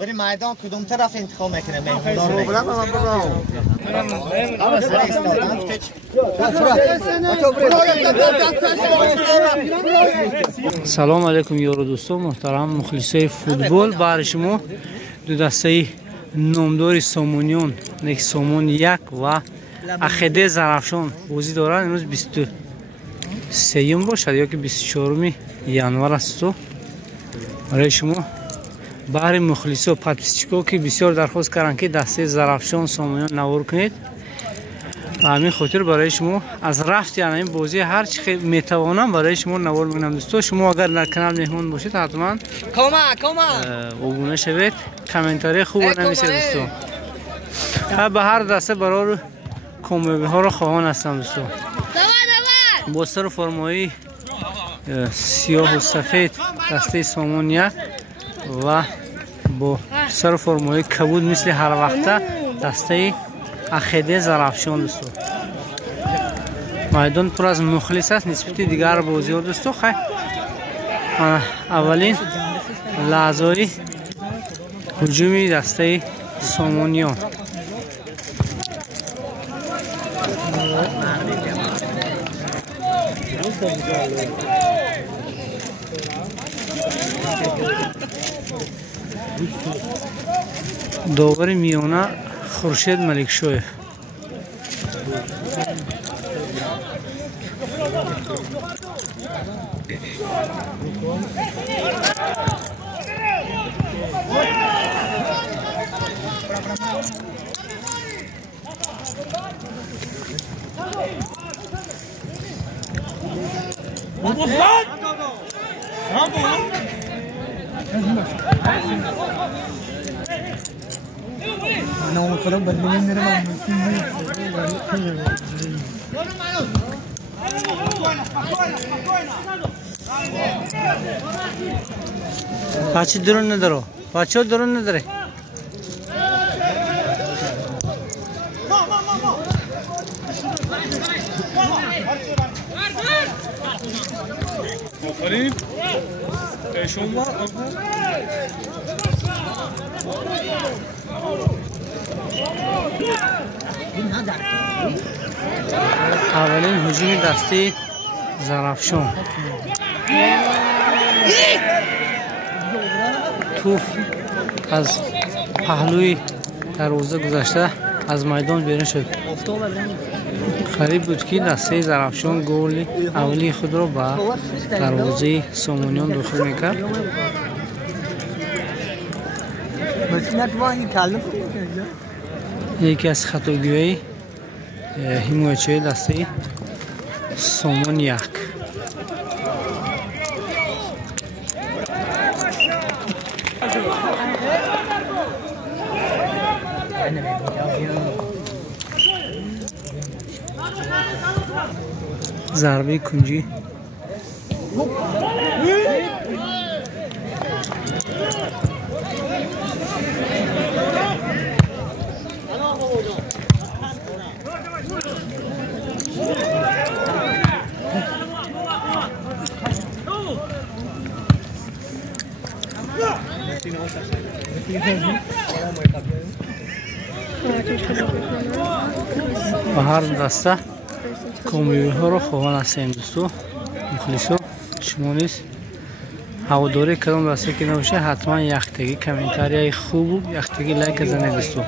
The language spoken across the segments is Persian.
بریم میدان کدوم طرف انتخاب میکنه سلام علیکم یارو دوستو محترم مخلصای فوتبال. برای شما دو دسته نامدار سامونیان نک سامون یک و اخیده زرافشان بازی دارن. امروز 23 باشد یا که 24 ینوار است. برای شما برای مخلصا و پادپسچیکا که بسیار درخواست کردن که دسته زرافشان سامونیان نوار کنید، همین خاطر برای شما از رفت یعنی این بازی هر چی میتوانم برای شما نوار میکنم. دوستو شما اگر در کانال مهمان باشید حتما ابونه شوید، کامنتاری خوب نمیشه دوستو. به هر دسته برای کمبی ها رو خواهان هستم دوستو. با سر فرمایی سیاه و سفید دسته سامون یک و با سر فرمایی کبود مثل هر وقته دسته اخیده زرافشان دوستو. میدان پر از مخلص است نسبت دیگر بازی ها دوستو. خیلی اولین لحظه هجومی دسته سامونیان. داور میانه خورشید ملکشویف. بچه درون نداره، بچه درون نداره. آفرین شما اولین هجوم دسته زرافشان. توپ از پهلوی دروازه گذشته از میدان بیرون شد. قریب بود که دسته زرافشان گل اولی خود را به دروازه سامونیان داخل میکرد. یکی از خطاگیری حمایتچی دسته سامون یک. ضربه کنجی و هر دسته کمبی ها رو خواهان هستیم دوستو. مخلصو شما نیست هواداری کدام دسته که نباشه حتما یختگی کامنتاری خوب و یختگی لایک زنید دوستو.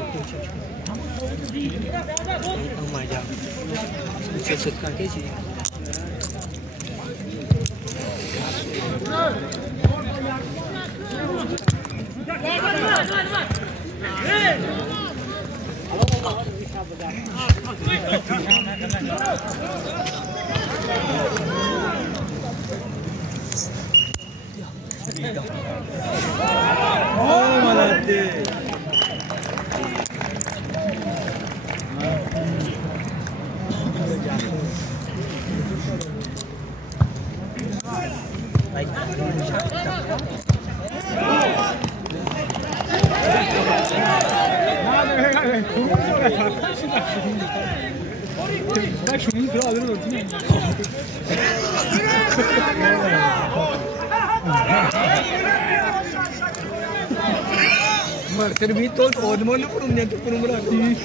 Terbiye tol ormanı kurumnya tu kurum berarti.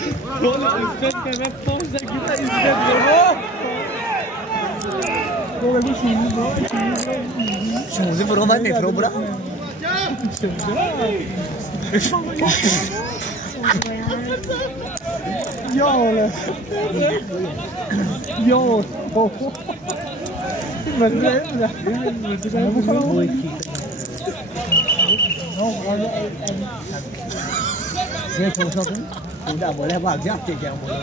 Tol istek kena pos dah kita istek dulu. Kau lagi sini bro. Sini bro mana bro bro? Ya Allah. Ya. Benar. Dia cocok kan? Tidak boleh bajak je yang boleh.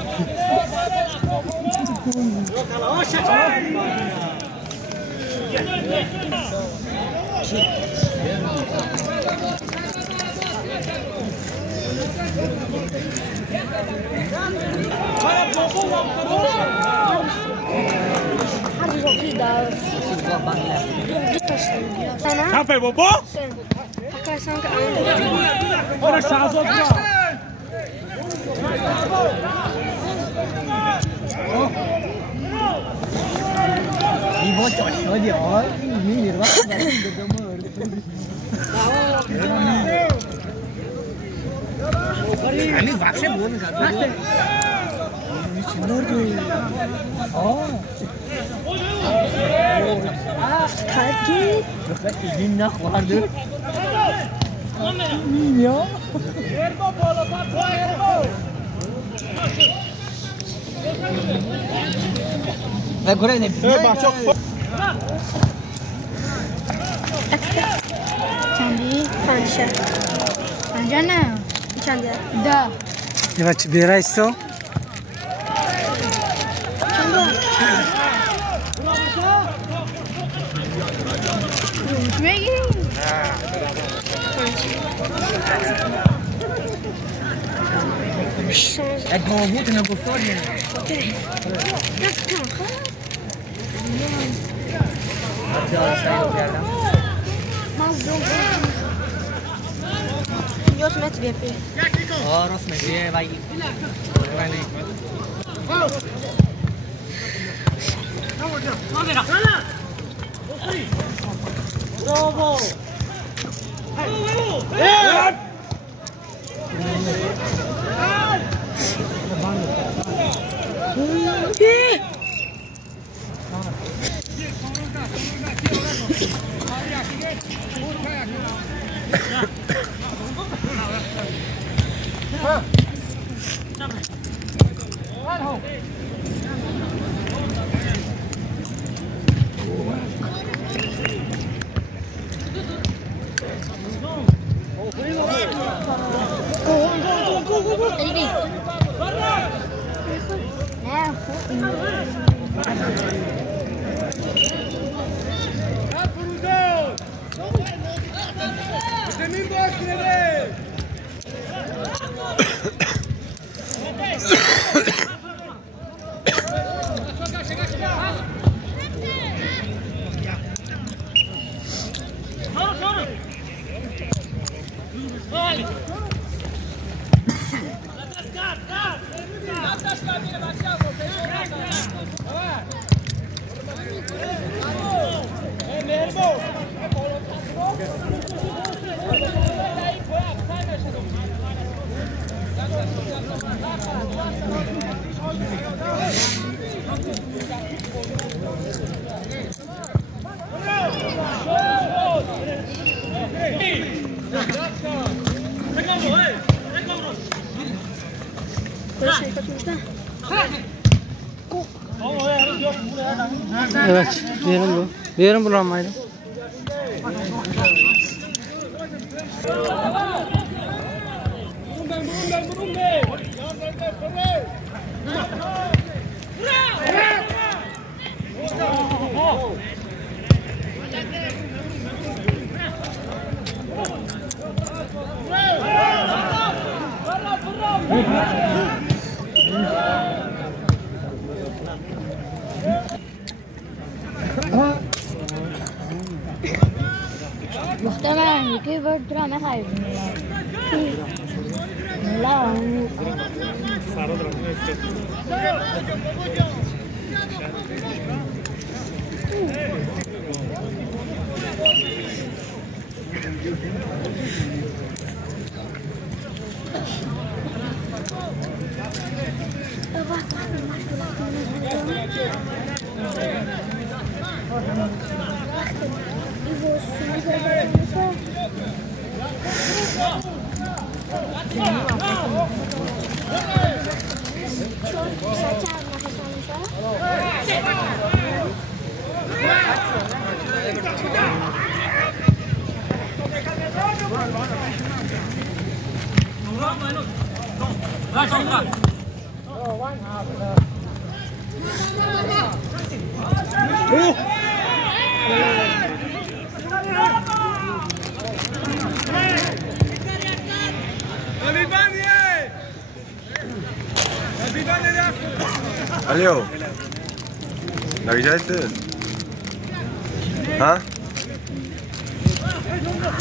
Apa bobo? Orang Shahzad ka. Ibu cocok dia. Ini irwa. Ini vaksin boleh tak? Ini cendor tu. Oh. Kaki. Ini nak warna. Minha. Vai correr ne. چندی؟ پنجشه. پنجه نه. چنده؟ ده. یه بچه بیرایستو؟ چنده؟ بگی؟ Het gewoon goed en dan voor je. Oké. Dat kan gaan. Maar zo. Jos met WP. Oh, Ros met weer bij. Bravo. Evet, diyelim bu ramaydı. محتمل یکی برد را نخواهید لا Алло, наезжайте? А?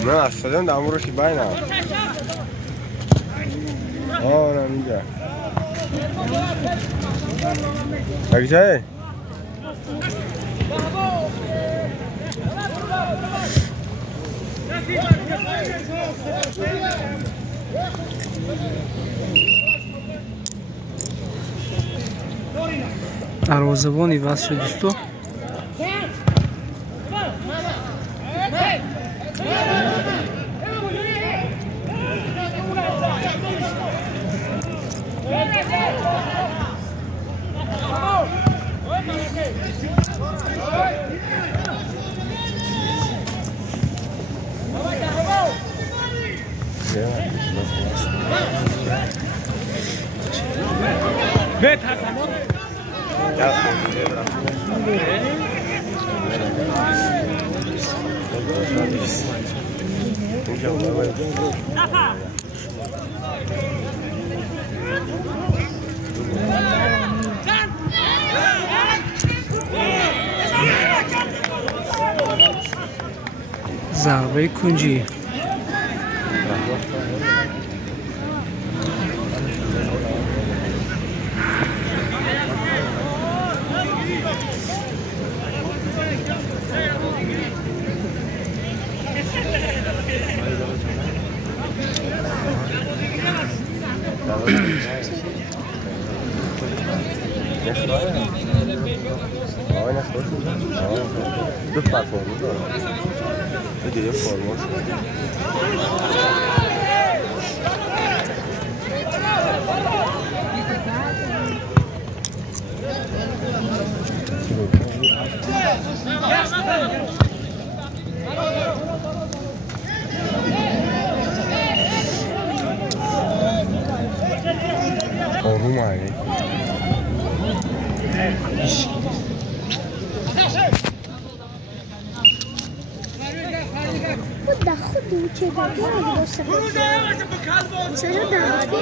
نه اصلا در امروز بای نه آره میگه نگیجه دروازه‌بان عوض شد دوستو. ضربه کنجی دو تا فرمون داره. دیگه فرمون. آروم آره. خود چه دادی واسه چرا دادی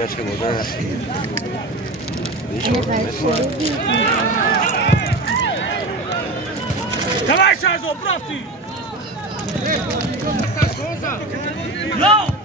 یا چه مدن هستی؟ Давай, Шазо, профти! Йо!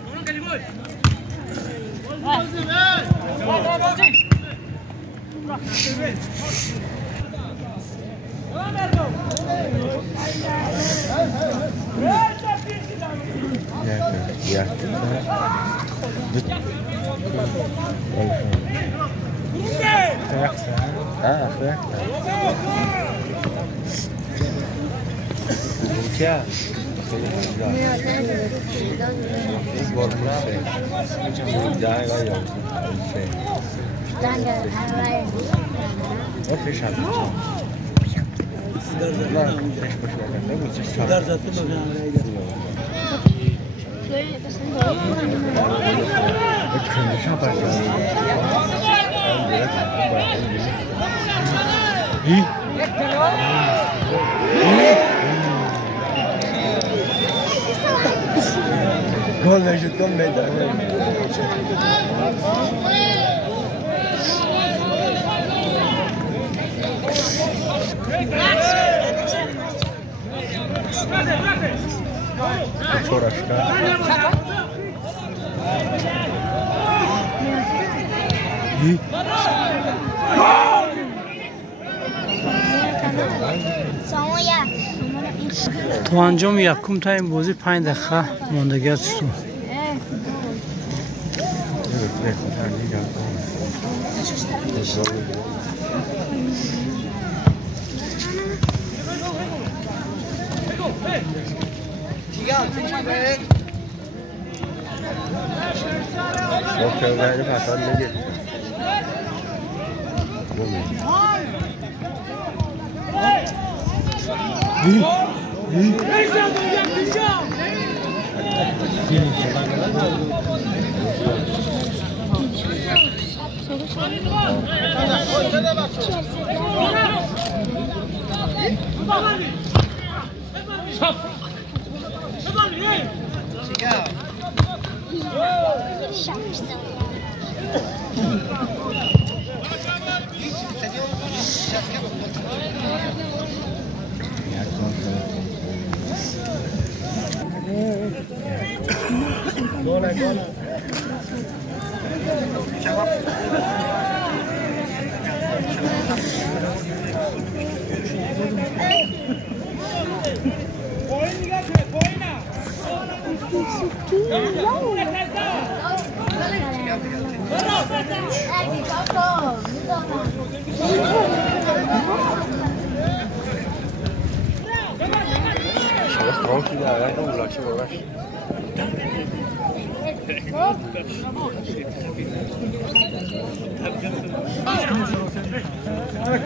Gol نشد کم میدن تو انجام یکم تایم بازی 5 دقیقه ماندگی است.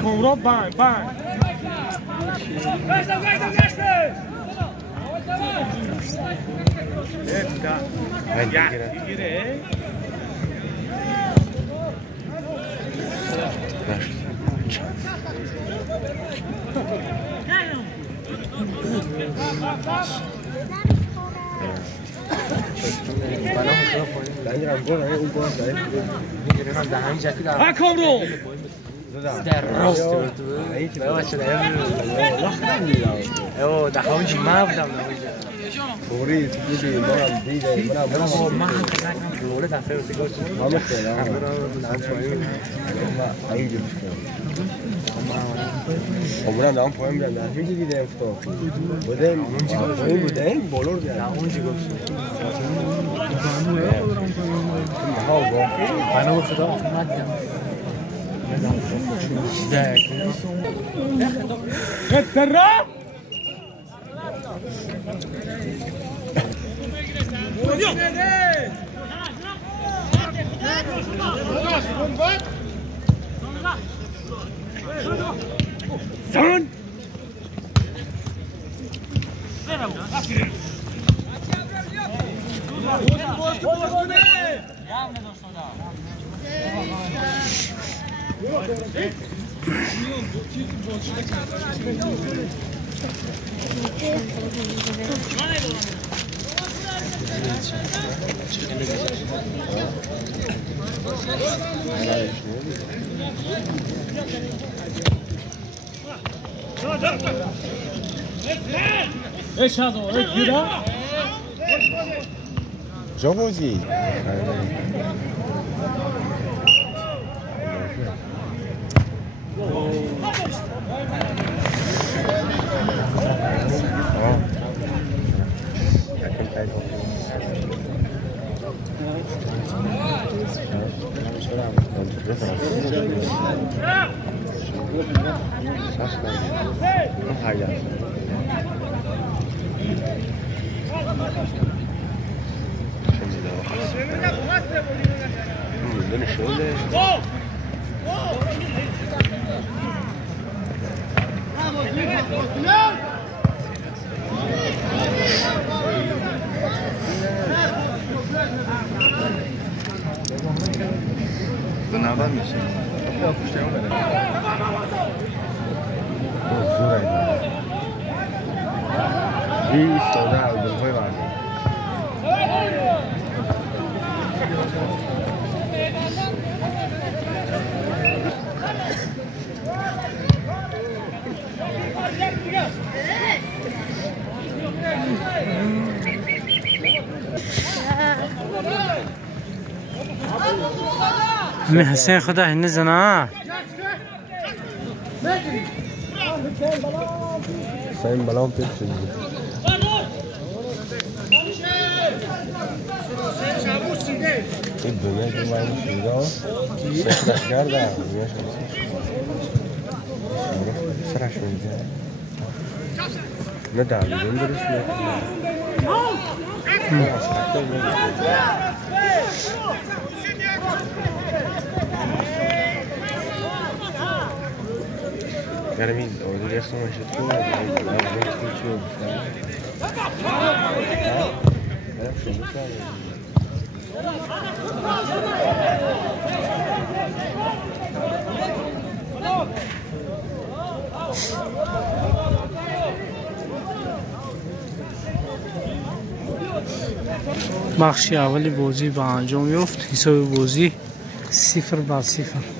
Komra bang bang. در راست تو دخواه جیمه بودم فوری دیدی منم دیدم من هم کنم دوره دفعه رو سیگار چون همه خیلی خیلی عمران دارم پایم میرم در هیچی دیده افتاد بودم اونجی بودم بالا رو دیدم اونجی گفت بنا خدا اومد التراب Son! ايش هذا؟ ايش كذا؟ جوزي استودع بالهوي بعد من حسین خدا هنه زنه حسین بلان پیش شدید این دنیا که باید شده سرشگر دارم سرش میده نه دامیدون درست Carmen, hoje já são as tuas, بخشی اولی بازی به انجام یافت. حساب بازی 0-0.